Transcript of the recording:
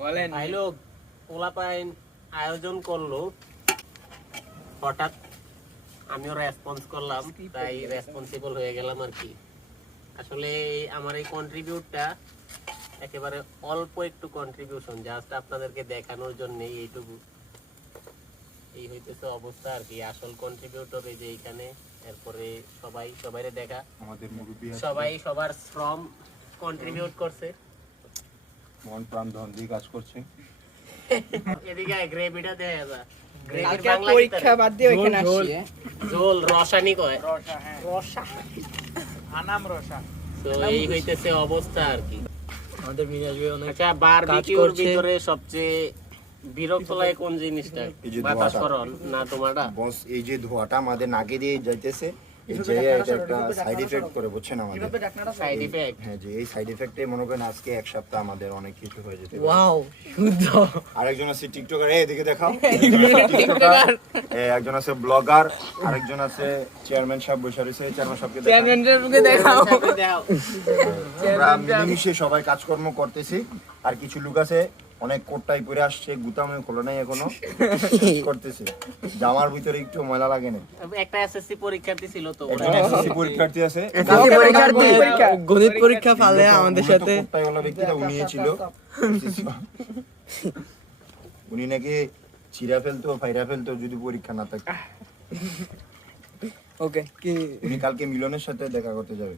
বলেন ভাই লোক পোলাপাইন আয়োজন করলো, হঠাৎ আমিও রেসপন্স করলাম, তাই রেসপন্সিবল হয়ে গেলাম আর কি। আসলে আমার এই কন্ট্রিবিউটটা একেবারে অল্প একটু কন্ট্রিবিউশন, জাস্ট আপনাদেরকে দেখানোর জন্য এইটুকু। এই হইতেছে অবস্থা আর কি। আসল কন্ট্রিবিউটর এই যে এইখানে, এরপরে সবাইরে দেখা, আমাদের মুরব্বী সবাই সবার শ্রম কন্ট্রিবিউট করছে। মন প্রাণ ধন দিয়ে কাজ করছে। এদিকে গ্রেভিটা দেয়া যা, কালকে পরীক্ষা বাদ দিয়ে এখানে আসছি ঝোল রসানি কয়, রসা হ্যাঁ রসা আনাম রসা। তো এই হইতেছে অবস্থা আর কি। আমাদের মিনি আসবে অনেক। আচ্ছা, বারবিকিউর ভিতরে সবচেয়ে বিরক্ত লাগে কোন জিনিসটা? এই যে বাতাস ধোঁয়াটা। করল না তোমারটা? বস এই যে ধোঁয়াটা আমাদের নাকে দিয়ে যাইতেছে, এই যে এটা একটা সাইড এফেক্ট করে, বুঝছেন আমাদের। Side effect. হ্যাঁ, যে এই সাইড এফেক্টে মনে করেন আজকে এক সপ্তাহ আমাদের অনেক কিছু হয়ে যেতে পারে। ওয়াও শুদ্ধ। আরেকজন আছে টিকটকার, এদিকে দেখাও। টিকটকার, একজন আছে ব্লগার, আরেকজন আছে চেয়ারম্যান সাহেব বসে রয়েছে। চেয়ারম্যান সাহেবকে দেখাও। চেয়ারম্যানকে দেখাও। আমরা মিলেমিশে সবাই কাজকর্ম করতেছি। আর কিছু লোক আছে অনেক কোটটাই পরে আসছে, গুতামে খোলো নাই এখনো, করতেছে। জামার ভিতরে একটু ময়লা লাগে না। একটা এসএসসি পরীক্ষার্থী ছিল তো, একজন এসএসসি পরীক্ষার্থী আছে, গণিত পরীক্ষা ফালে আমাদের সাথে। কোটটাই ওলা ব্যক্তিটা উনিই ছিল। উনি নাকি চিরা ফেলতো, ফাইরা ফেলতো যদি পরীক্ষা না থাকতো। ওকে কি উনি কালকে মিলনের সাথে দেখা করতে যাবে।